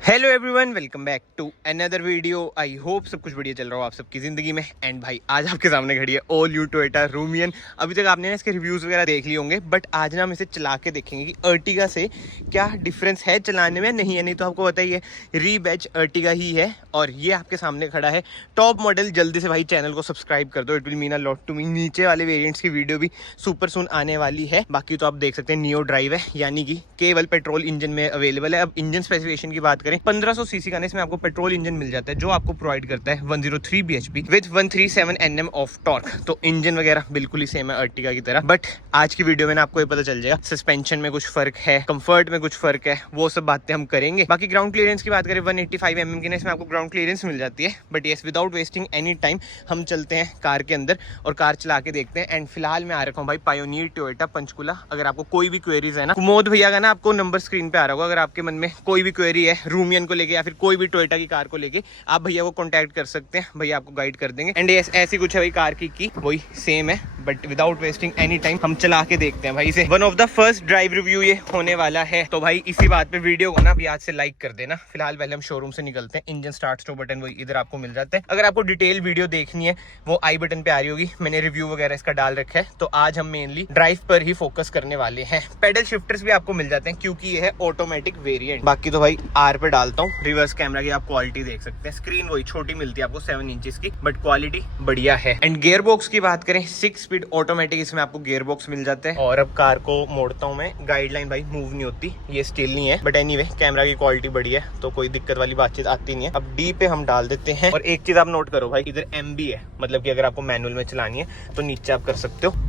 Hello everyone, welcome back to another video. I hope सब कुछ बढ़िया चल रहा हो आप सबकी ज़िंदगी में। एंड भाई आज आपके सामने खड़ी है ऑल न्यू टोयोटा रूमियन। अभी तक आपने ना इसके रिव्यूज़ वगैरह देख लिए होंगे, बट आज ना हम इसे चला के देखेंगे कि अर्टिगा से क्या डिफरेंस है चलाने में। नहीं तो आपको पता ही है, रीबैच अर्टिगा ही है और ये आपके सामने खड़ा है टॉप मॉडल। जल्दी से भाई चैनल को सब्सक्राइब कर दो, it will mean a lot to me. नीचे वाले वेरियंट्स की वीडियो भी सुपर सून आने वाली है। बाकी तो आप देख सकते हैं नियो ड्राइव है, यानी कि केवल पेट्रोल इंजन में अवेलेबल है। अब इंजन स्पेसिफिकेशन की बात करें, 1500 सीसी का इसमें आपको पेट्रोल इंजन मिल जाता है, जो आपको प्रोवाइड करता है 103 bhp with 137 Nm of torque. तो इंजन वगैरह बिल्कुल ही सेम है अर्टिगा की तरह, बट आज की वीडियो में ना आपको ये पता चल जाएगा सस्पेंशन में कुछ फर्क है, कंफर्ट में कुछ फर्क है, वो सब बातें हम करेंगे। बाकी ग्राउंड क्लियरेंस की बात करें, 185 mm की ना इसमें आपको ग्राउंड क्लियरेंस मिल जाती है। But yes, without wasting any time हम चलते हैं कार के अंदर और कार चला के देखते हैं। एंड फिलहाल मैं आ रखा हूँ भाई पायोनियर टोयोटा पंचकुला। अगर आपको कोई भी क्वेरीज है ना, कुमोद भैया का ना आपको नंबर स्क्रीन पे आ रहा होगा। अगर आपके मन में कोई भी क्वेरी है रूमियन को लेके या फिर कोई भी टोयोटा की कार को लेके, आप भैया को कांटेक्ट कर सकते हैं, भैया आपको गाइड कर देंगे। एंड ऐसी कुछ है भाई कार की वही सेम है, but without wasting any time हम चला के देखते हैं भाई इसे। One of the first drive review ये होने वाला है, तो भाई इसी बात पे वीडियो को ना अभी आज से लाइक कर देना। फिलहाल पहले हम शोरूम से निकलते हैं। इंजन स्टार्ट स्टॉप बटन वही इधर आपको मिल जाता है। अगर आपको डिटेल वीडियो देखनी है वो आई बटन पे आ रही होगी, मैंने रिव्यू वगैरह इसका डाल रखा है। तो आज हम मेनली ड्राइव पर ही फोकस करने वाले हैं। पेडल शिफ्टर्स भी आपको मिल जाते हैं क्योंकि ये है ऑटोमेटिक वेरिएंट। बाकी तो भाई आर पे डालता हूँ, रिवर्स कैमरा की आप क्वालिटी देख सकते हैं। स्क्रीन वही छोटी मिलती है आपको 7 इंचेस की, बट क्वालिटी बढ़िया है। एंड गियर बॉक्स की बात करें, 6 स्पीड ऑटोमेटिक इसमें आपको गियर बॉक्स मिल जाता है। और अब कार को मोड़ता हूँ मैं, गाइडलाइन भाई मूव नहीं होती, ये स्टिल नहीं है, बट एनीवे कैमरा की क्वालिटी बढ़िया है तो कोई दिक्कत वाली बातचीत आती नहीं है। अब डी पे हम डाल देते हैं। और एक चीज आप नोट करो भाई, इधर एम भी है, मतलब कि अगर आपको मैनुअल में चलानी है तो नीचे आप कर सकते हो।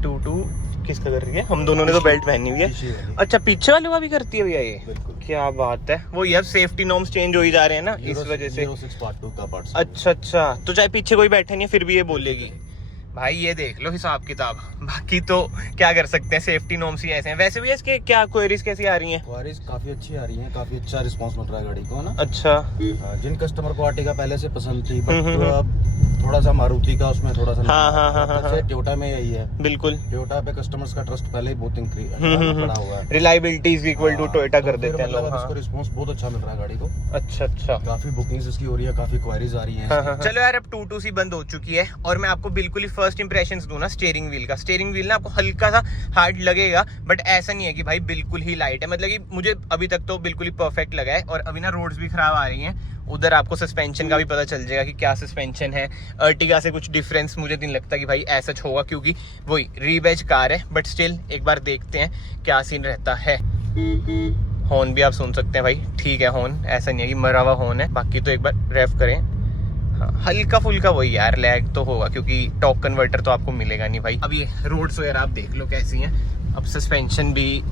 2 किसका कर रही है? हम दोनों ने तो बेल्ट पहनी हुई है। अच्छा, पीछे वाले का भी करती है भैया ये? क्या बात है। वो यार सेफ्टी नॉर्म्स चेंज हो ही जा रहे हैं ना इस वजह से। अच्छा, तो चाहे पीछे कोई बैठे नहीं है फिर भी ये बोलेगी। भाई ये देख लो हिसाब किताब। बाकी तो क्या कर सकते हैं, सेफ्टी नॉर्म्स ही ऐसे हैं। वैसे भी इसके क्या क्वेरीज कैसी आ रही हैं? क्वेरीज काफी अच्छी आ रही हैं, काफी अच्छा रिस्पांस मिल रहा है गाड़ी को ना। अच्छा, जिन कस्टमर को आर्टिगा पहले से पसंद थी, बट अब थोड़ा सा मारुति का उसमें थोड़ा सा हाँ। टोयोटा में यही है बिल्कुल। टोयोटा पे कस्टमर्स का ट्रस्ट पहले ही बहुत इंक्रीज बढ़ा हुआ है। Reliability is equal to Toyota कर देते हैं लोग। इसको रिस्पांस बहुत अच्छा मिल रहा है गाड़ी को। अच्छा, काफी बुकिंग्स इसकी हो रही है, काफी क्वेरीज आ रही हैं। चलो यार, अब 2.2C बंद हो चुकी है और मैं आपको बिल्कुल ही फर्स्ट इंप्रेशंस दूं ना स्टीयरिंग व्हील का। स्टीयरिंग व्हील ना आपको हल्का सा हार्ड लगेगा, बट ऐसा नहीं है कि भाई बिल्कुल ही लाइट है। मतलब कि मुझे अभी तक तो बिल्कुल ही परफेक्ट लगा है। और अभी ना रोड्स भी खराब आ रही हैं, उधर आपको सस्पेंशन का भी पता चल जाएगा कि क्या सस्पेंशन है। अर्टिगा से कुछ डिफरेंस मुझे नहीं लगता कि भाई ऐसा होगा, क्योंकि वही रीबैच कार है। बट स्टिल एक बार देखते हैं क्या सीन रहता है। हॉर्न भी आप सुन सकते हैं भाई, ठीक है हॉर्न, ऐसा नहीं है कि मरा हुआ हॉर्न है। बाकी तो एक बार रेफ करें, हाँ, हल्का फुल्का वही यार लैग तो होगा, क्योंकि टॉर्क कन्वर्टर तो आपको मिलेगा नहीं भाई। अब ये रोड्स वगैरह आप देख लो कैसी हैं। अब सस्पेंशन भी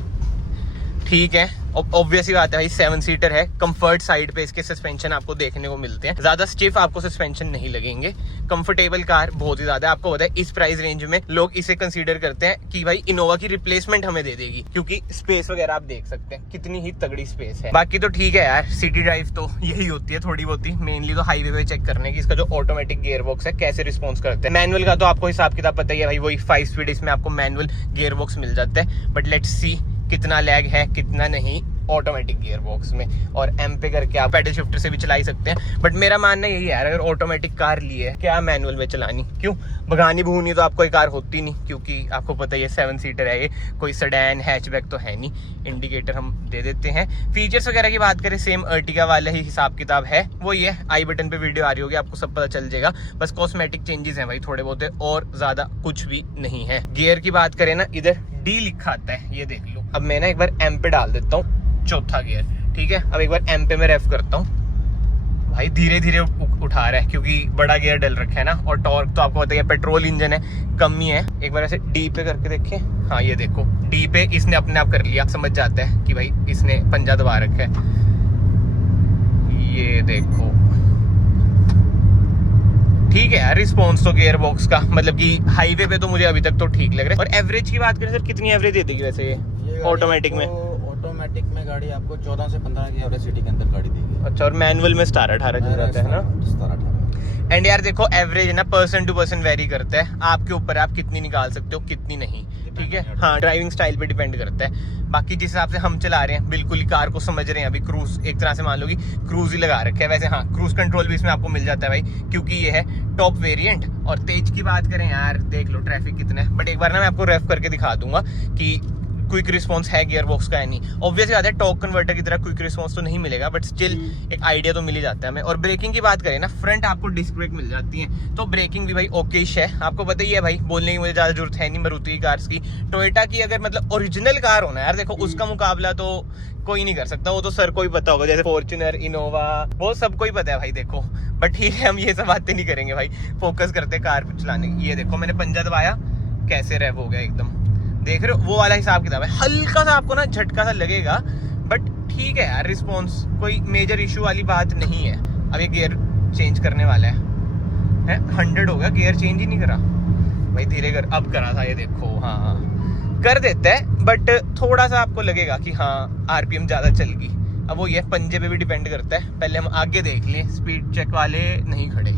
ठीक है, ऑब्वियस ही बात है भाई 7 सीटर है। कंफर्ट साइड पे इसके सस्पेंशन आपको देखने को मिलते हैं, ज्यादा स्टिफ आपको सस्पेंशन नहीं लगेंगे। कंफर्टेबल कार बहुत ही ज्यादा। आपको पता है इस प्राइस रेंज में लोग इसे कंसीडर करते हैं कि भाई इनोवा की रिप्लेसमेंट हमें दे देगी, क्योंकि स्पेस वगैरह आप देख सकते हैं कितनी ही तगड़ी स्पेस है। बाकी तो ठीक है यार, सिटी ड्राइव तो यही होती है थोड़ी बहुत ही, मेनली तो हाईवे पे चेक करने की इसका जो ऑटोमेटिक गियर बॉक्स है कैसे रिस्पॉन्स करते हैं। मैनुअल का तो आपको हिसाब किताब पता ही है भाई, वही 5 स्पीड इसमें आपको मैनुअल गियर बॉक्स मिल जाता है। बट लेट्स सी कितना लैग है कितना नहीं ऑटोमेटिक गियर बॉक्स में। और एम पे करके आप पेडल शिफ्टर से भी चला ही सकते हैं। बट मेरा मानना यही है यार, अगर ऑटोमेटिक कार ली है क्या मैनुअल में चलानी, क्यों भगानी भूनी तो आपको ये कार होती नहीं, क्योंकि आपको पता ही है 7 सीटर है ये, कोई सेडान हैचबैक तो है नहीं। इंडिकेटर हम दे देते हैं। फीचर्स वगैरह की बात करें, सेम अर्टिगा वाला ही हिसाब किताब है। वो ये आई बटन पे वीडियो आ रही होगी, आपको सब पता चल जाएगा। बस कॉस्मेटिक चेंजेस हैं भाई थोड़े बहुत, और ज्यादा कुछ भी नहीं है। गियर की बात करें ना, इधर डी लिखा आता है, ये देख लो। अब मैं ना एक बार एम पे डाल देता हूँ, चौथा गियर, ठीक है। अब एक बार एम पे मैं रेफ करता हूँ भाई, धीरे धीरे उठा रहा है क्योंकि बड़ा गियर डल रखा है ना। और टॉर्क तो आपको बताइए पेट्रोल इंजन है, कम ही है। एक बार ऐसे डी पे करके देखें, हाँ ये देखो डी पे इसने अपने आप कर लिया, समझ जाता है कि भाई इसने पंजा दबा रखा है। ये देखो ठीक है यार, रिस्पॉन्स तो गियर बॉक्स का, मतलब कि हाईवे पे तो मुझे अभी तक तो ठीक लग रहा है। और एवरेज की बात करें सर, कितनी एवरेज दे देगी वैसे ये ऑटोमेटिक में? ऑटोमेटिक में गाड़ी आपको 14 से 15 की एवरेज सिटी के अंदर गाड़ी देगी। अच्छा, और मैनुअल में 17-18 चल जाता है ना? 17-18। एंड यार देखो एवरेज ना पर्सन टू पर्सन वेरी करता है, आपके ऊपर आप कितनी निकाल सकते हो कितनी नहीं। ठीक है। हाँ, ड्राइविंग स्टाइल पे डिपेंड करता है। बाकी जिस हिसाब से हम चला रहे हैं बिल्कुल ही कार को समझ रहे हैं। अभी क्रूज एक तरह से मान लो कि क्रूज ही लगा रखे है। वैसे हाँ, क्रूज कंट्रोल भी इसमें आपको मिल जाता है भाई, क्योंकि ये है टॉप वेरिएंट। और तेज की बात करें यार, देख लो ट्रैफिक कितना है, बट एक बार ना मैं आपको रेफ करके दिखा दूंगा कि क्विक रिस्पॉन्स है गियर बॉक्स का है नहीं। ऑब्वियसली बात है, टॉर्क कन्वर्टर की तरह क्विक रिस्पॉन्स तो नहीं मिलेगा, बट स्टिल एक आइडिया तो मिल ही जाता है हमें। और ब्रेकिंग की बात करें ना, फ्रंट आपको डिस्क ब्रेक मिल जाती है, तो ब्रेकिंग भी भाई ओकेश है। आपको पता ही है भाई, बोलने की मुझे ज्यादा जरूरत है नहीं मारुति की कार्स की। टोयोटा की अगर मतलब ओरिजिनल कार होना यार, देखो उसका मुकाबला तो कोई नहीं कर सकता। वो तो सर को ही पता होगा, जैसे फॉर्च्यूनर, इनोवा, वो सबको ही पता है भाई। देखो बट ठीक है, हम ये सब बातें नहीं करेंगे भाई, फोकस करते कार को चलाने की। ये देखो मैंने पंजा दबाया, कैसे रेव हो गया एकदम, देख रहे हो? वो वाला हिसाब किताब है। हल्का सा आपको ना झटका सा लगेगा, बट ठीक है यार, रिस्पॉन्स कोई मेजर इशू वाली बात नहीं है। अब ये गियर चेंज करने वाला है 100 हो गया, गियर चेंज ही नहीं करा भाई, धीरे कर। अब करा था ये देखो, हाँ कर देता है, बट थोड़ा सा आपको लगेगा कि हाँ आरपीएम ज्यादा चल गई। अब वो ये पंजे पे भी डिपेंड करता है। पहले हम आगे देख लें, स्पीड चेक वाले नहीं खड़े,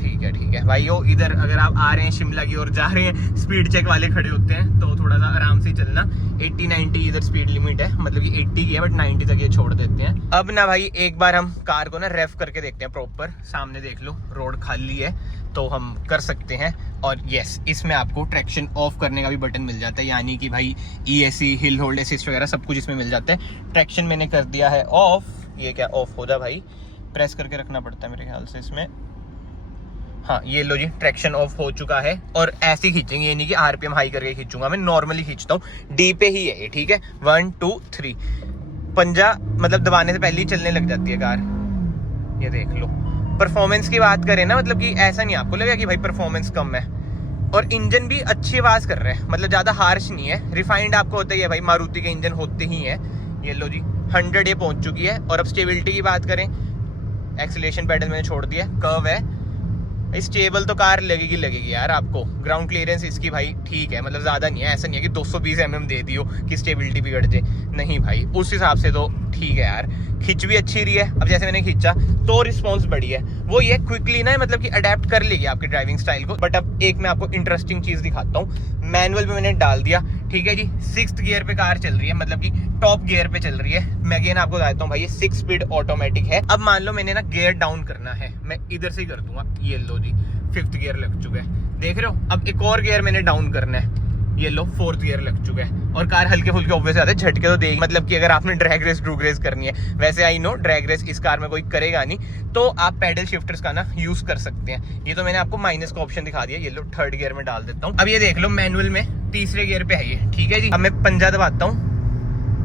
ठीक है भाई। वो इधर अगर आप आ रहे हैं शिमला की ओर जा रहे हैं, स्पीड चेक वाले खड़े होते हैं, तो थोड़ा सा आराम से चलना। 80-90 इधर स्पीड लिमिट है, मतलब कि 80 की है, बट 90 तक ये छोड़ देते हैं। अब ना भाई एक बार हम कार को ना रेफ करके देखते हैं प्रॉपर। सामने देख लो, रोड खाली है, तो हम कर सकते हैं। और यस, इसमें आपको ट्रैक्शन ऑफ करने का भी बटन मिल जाता है, यानी कि भाई ESC, हिल होल्ड असिस्ट वगैरह सब कुछ इसमें मिल जाता है। ट्रैक्शन मैंने कर दिया है ऑफ। ये क्या ऑफ होता भाई, प्रेस करके रखना पड़ता है मेरे ख्याल से इसमें। हाँ ये लो जी, ट्रैक्शन ऑफ हो चुका है। और ऐसे ही खींचेंगे, ये नहीं कि आरपीएम हाई करके खींचूंगा, मैं नॉर्मली खींचता हूँ। डी पे ही है ये, ठीक है। 1 2 3 पंजा मतलब दबाने से पहले ही चलने लग जाती है कार। ये देख लो। परफॉर्मेंस की बात करें ना, मतलब कि ऐसा नहीं आपको लगेगा कि भाई परफॉर्मेंस कम है। और इंजन भी अच्छी आवाज कर रहा है, मतलब ज्यादा हार्श नहीं है। रिफाइंड आपको होता ही है भाई, मारुति के इंजन होते ही है। ये लो जी, 100 ये पहुंच चुकी है। और अब स्टेबिलिटी की बात करें, एक्सीलरेशन पेडल मैंने छोड़ दिया, कर्व है। स्टेबल तो कार लगेगी यार आपको। ग्राउंड क्लियरेंस इसकी भाई ठीक है, मतलब ज्यादा नहीं है। ऐसा नहीं है कि 220 mm दे दियो कि स्टेबिलिटी बिगड़ जाए, नहीं भाई, उस हिसाब से तो ठीक है यार। खिंच भी अच्छी रही है। अब जैसे मैंने खींचा तो रिस्पॉन्स बढ़ी है, वो ये क्विकली ना मतलब कि अडेप्ट कर लेगी आपकी ड्राइविंग स्टाइल को। बट अब एक मैं आपको इंटरेस्टिंग चीज दिखाता हूँ। मैनुअल पे मैंने डाल दिया, ठीक है जी। 6th गियर पे कार चल रही है, मतलब कि टॉप गियर पे चल रही है। मैं अगेन आपको बताता हूँ भाई, ये 6 स्पीड ऑटोमेटिक है। अब मान लो मैंने ना गियर डाउन करना है, मैं इधर से ही कर दूंगा। ये लो जी, 5th गियर लग चुका है, देख रहे हो। अब एक और गियर मैंने डाउन करना है, ये लो 4th गियर लग चुका है। और कार हल्के फुल्के ऑब्वियस आते हैं, झटके तो देगी। मतलब कि अगर आपने ड्रैग रेस ड्रूग रेस करनी है, वैसे आई नो ड्रैग रेस इस कार में कोई करेगा नहीं, तो आप पैडल शिफ्टर्स का ना यूज कर सकते हैं। ये तो मैंने आपको माइनस का ऑप्शन दिखा दिया। ये लो 3rd गियर में डाल देता हूँ। अब ये देख लो, मैनुअल में 3रे गियर पे है ये, ठीक है जी। अब मैं पंजा दबाता हूँ,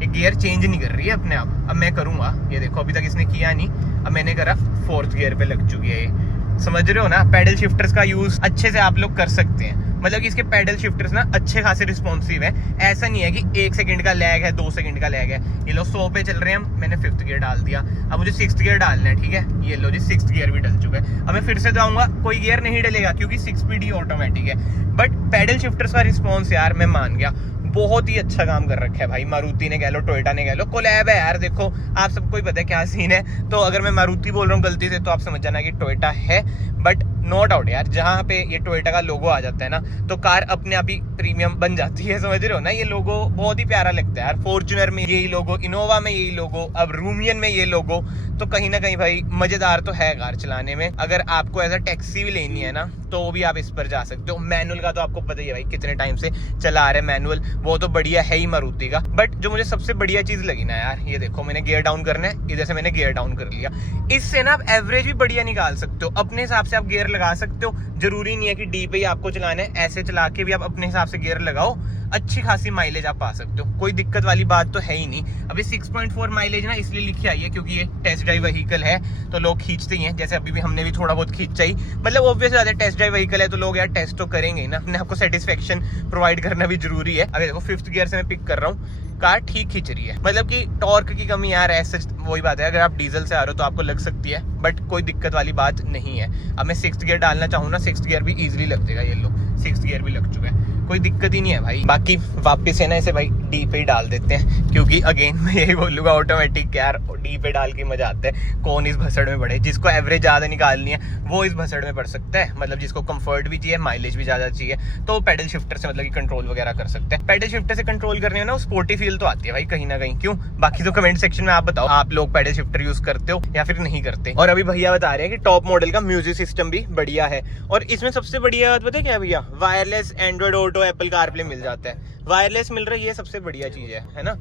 ये गियर चेंज नहीं कर रही है अपने आप। अब मैं करूंगा, ये देखो अभी तक इसने किया नहीं। अब मैंने करा, 4th गियर पे लग चुकी है ये। समझ रहे हो ना, पैडल शिफ्टर्स का यूज अच्छे से आप लोग कर सकते हैं। मतलब कि इसके पैडल शिफ्टर्स ना अच्छे खासे रिस्पॉन्सिव है। ऐसा नहीं है कि 1 सेकंड का लैग है, 2 सेकंड का लैग है। ये लो 100 पे चल रहे हैं हम, मैंने 5th गियर डाल दिया। अब मुझे 6th गियर डालना है, ठीक है। ये लो जी, 6th गियर भी डल चुका है। अब मैं फिर से जाऊंगा, कोई गियर नहीं डलेगा क्योंकि 6 स्पीड ही ऑटोमेटिक है। बट पैडल शिफ्टर्स का रिस्पॉन्स यार मैं मान गया, बहुत ही अच्छा काम कर रखा है भाई। मारुति ने कह लो, टोयोटा ने कह लो, कोलैब है यार। देखो आप सबको ही पता है क्या सीन है। तो अगर मैं मारुति बोल रहा हूँ गलती से, तो आप समझ जाना कि टोयोटा है। बट नो डाउट यार, जहाँ पे ये टोयोटा का लोगो आ जाता है ना, तो कार अपने आप ही प्रीमियम बन जाती है। समझ रहे हो ना, ये लोगो बहुत ही प्यारा लगता है यार। फॉर्च्यूनर में यही लोगो, इनोवा में यही लोगो, अब रूमियन में ये लोगो, तो कहीं ना कहीं भाई मजेदार तो है कार चलाने में। अगर आपको ऐसा टैक्सी भी लेनी है ना, तो भी आप इस पर जा सकते हो। मैनुअल का तो आपको पता ही है भाई, कितने टाइम से चला रहे मैनुअल, वो तो बढ़िया है ही मारुति का। बट जो मुझे सबसे बढ़िया चीज लगी ना यार, ये देखो मैंने गियर डाउन करना है, इधर से मैंने गियर डाउन कर लिया। इससे ना आप एवरेज भी बढ़िया निकाल सकते हो। अपने हिसाब से आप गियर लगा सकते हो, जरूरी नहीं है कि डी पे ही आपको चलाना है। ऐसे चला के भी आप अपने हिसाब से गियर लगाओ, अच्छी खासी माइलेज आप पा सकते हो। कोई दिक्कत वाली बात तो है ही नहीं। अभी 6.4 माइलेज ना इसलिए लिखी आई है क्योंकि ये टेस्ट ड्राइव व्हीकल है, तो लोग खींचते ही हैं। जैसे अभी भी हमने भी थोड़ा बहुत खींचा ही, मतलब ऑब्वियस बात है, टेस्ट ड्राइव व्हीकल है तो लोग यार टेस्ट तो करेंगे ही ना। अपने आपको सेटिस्फेक्शन प्रोवाइड करना भी जरूरी है। अभी देखो 5th गियर से मैं पिक कर रहा हूँ, कार ठीक खींच रही है। मतलब कि टॉर्क की कमी यार ऐसे वही बात है, अगर आप डीजल से आ रहे हो तो आपको लग सकती है, बट कोई दिक्कत वाली बात नहीं है। अब मैं 6th गियर डालना चाहूँ ना, 6th गियर भी इजीली लग जाएगा। ये लो 6th गियर भी लग चुका है, कोई दिक्कत ही नहीं है भाई। बाकी वापस है ना इसे भाई डी पे ही डाल देते हैं, क्योंकि अगेन मैं यही बोलूँगा ऑटोमेटिक यार डी पे डाल के मजा आता है। कौन इस भसड़ में पड़े, जिसको एवरेज ज़्यादा निकालनी है वो इस भसड़ में पड़ सकता है, मतलब जिसको कंफर्ट भी चाहिए, माइलेज भी ज़्यादा चाहिए, तो पैडल शिफ्टर से मतलब कि कंट्रोल वगैरह कर सकते हैं। पैडल शिफ्टर से कंट्रोल करने में ना स्पोर्टी फील तो आती है भाई कहीं ना कहीं। क्यों? बाकी तो कमेंट सेक्शन में आप बताओ, आप लोग पैडल शिफ्टर यूज करते हो या फिर नहीं करते। और अभी भैया बता रहे हैं कि टॉप मॉडल का म्यूजिक सिस्टम भी बढ़िया है, और इसमें सबसे बढ़िया बात पता है क्या भैया, wireless Android auto Apple CarPlay मिल जाता है, वायरलेस मिल रहा है, ये सबसे बढ़िया चीज है ना।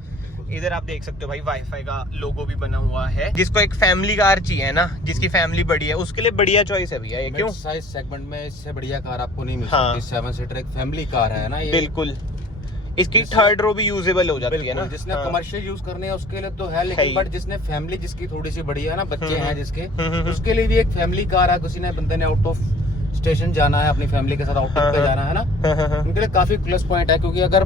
इधर आप देख सकते हो भाई वाईफाई का लोगो भी बना हुआ है। जिसको एक फैमिली कार चाहिए ना, जिसकी फैमिली बड़ी है, उसके लिए बढ़िया चॉइस है भैया ये। क्यों? साइज सेगमेंट में इससे बढ़िया कार आपको नहीं मिल हाँ। सकती। 7 सीटर एक फैमिली कार है ना ये। बिल्कुल, इसकी थर्ड रो भी यूजेबल हो जाती है ना। जिसने हाँ। कमर्शियल यूज करने हैं उसके लिए तो है, है लेकिन ही। बट जिसने फैमिली जिसकी थोड़ी सी बड़ी है ना, बच्चे हैं जिसके, हम्म। उसके लिए भी एक फैमिली कार है। किसी ने बंदे ने आउट ऑफ स्टेशन जाना है, अपनी फैमिली के साथ आउटिंग पे जाना है ना, उनके लिए काफी प्लस पॉइंट है। क्योंकि अगर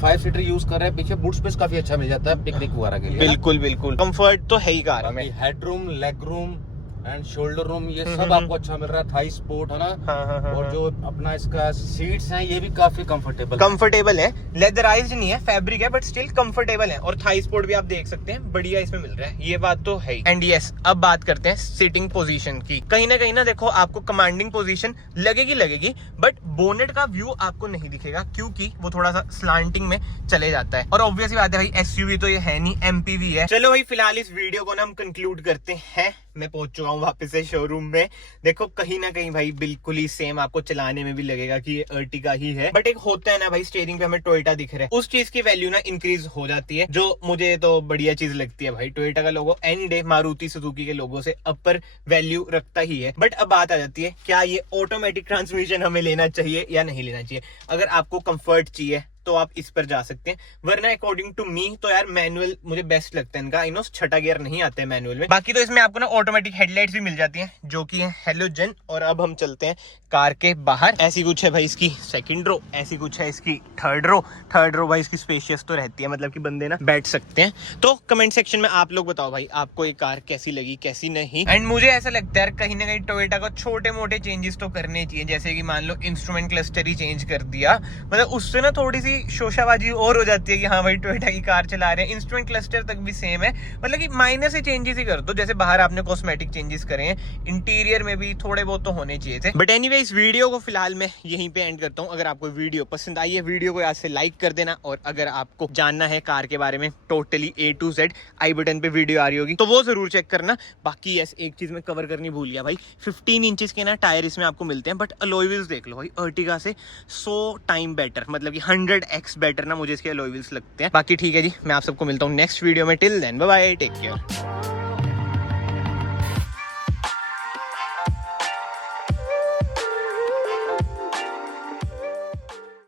5 सीटर यूज कर रहे हैं, पीछे बूट स्पेस काफी अच्छा मिल जाता है पिकनिक वगैरह के लिए। बिल्कुल बिल्कुल, कंफर्ट तो है ही कार में। Headroom, leg room and shoulder room ये सब आपको अच्छा मिल रहा है। थाई स्पोर्ट है ना। हाँ। और जो अपना इसका सीट्स हैं ये भी काफी कंफर्टेबल है, लेदराइज्ड नहीं है, फैब्रिक है, बट स्टिल कंफर्टेबल है। और थाई स्पोर्ट भी आप देख सकते हैं बढ़िया इसमें मिल रहा है, ये बात तो है। एंड यस, अब बात करते हैं सिटिंग पोजीशन की। कहीं ना देखो आपको कमांडिंग पोजीशन लगेगी, बट बोनेट का व्यू आपको नहीं दिखेगा, क्योंकि वो थोड़ा सा स्लांटिंग में चले जाता है। और ऑब्वियसली बात है भाई, एसयूवी तो ये है नहीं, एमपीवी है। चलो भाई फिलहाल इस वीडियो को ना हम कंक्लूड करते हैं। मैं पहुंच चुका हूँ वापस से शोरूम में। देखो कहीं ना कहीं भाई बिल्कुल ही सेम आपको चलाने में भी लगेगा कि ये अर्टिगा ही है, बट एक होता है ना भाई, स्टीयरिंग पे हमें टोयोटा दिख रहा है, उस चीज की वैल्यू ना इंक्रीज हो जाती है, जो मुझे तो बढ़िया चीज लगती है भाई। टोयोटा का लोगो एनी डे मारुति सुजुकी के लोगो से अपर वैल्यू रखता ही है। बट अब बात आ जाती है, क्या ये ऑटोमेटिक ट्रांसमिशन हमें लेना चाहिए या नहीं लेना चाहिए। अगर आपको कंफर्ट चाहिए तो आप इस पर जा सकते हैं, वरना अकॉर्डिंग टू मी तो यार मैनुअल मुझे बेस्ट लगता है इनका। इनो छठा गियर नहीं आता है मैनुअल में। बाकी तो इसमें आपको ना ऑटोमेटिक हेडलाइट्स भी मिल जाती हैं, जो कि है हेलोजन। और अब हम चलते हैं कार के बाहर। ऐसी कुछ है भाई इसकी सेकंड रो, ऐसी कुछ है इसकी थर्ड रो भाई इसकी स्पेशियस तो रहती है, मतलब कि बंदे ना बैठ सकते हैं। तो कमेंट सेक्शन में आप लोग बताओ भाई आपको ये कार कैसी लगी, कैसी नहीं। एंड मुझे ऐसा लगता है कहीं ना कहीं टोयोटा को छोटे मोटे चेंजेस तो करने चाहिए, जैसे कि मान लो इंस्ट्रूमेंट क्लस्टर ही चेंज कर दिया, मतलब उससे ना थोड़ी सी शोशाबाजी और हो जाती है कि हाँ भाई टोयोटा की कार चला रहे हैं। इंस्ट्रूमेंट क्लस्टर तक भी सेम है, मतलब कि माइनर से चेंजेस ही कर दो। जैसे बाहर आपने कॉस्मेटिक चेंजेस करे हैं, इंटीरियर में भी थोड़े बहुत तो होने चाहिए थे। बट एनीवे इस वीडियो को फिलहाल मैं यहीं पे एंड करता हूँ। अगर आपको वीडियो पसंद आई है, वीडियो को यहाँ से लाइक कर देना। और अगर आपको जानना है कार के बारे में totally A to Z, I button पे वीडियो आ रही होगी तो वो जरूर चेक करना। बाकी यस, एक चीज मैं कवर करनी भूल गया भाई, 15 इंचेस के ना टायर इसमें आपको मिलते हैं, बट अलॉय व्हील्स देख लो भाई अर्टिगा से 100 टाइम बेटर, मतलब कि 100x बेटर ना मुझे इसके अलॉय व्हील्स लगते हैं। बाकी ठीक है जी, मैं आप सबको मिलता हूँ नेक्स्ट वीडियो में। Till then bye bye, take care.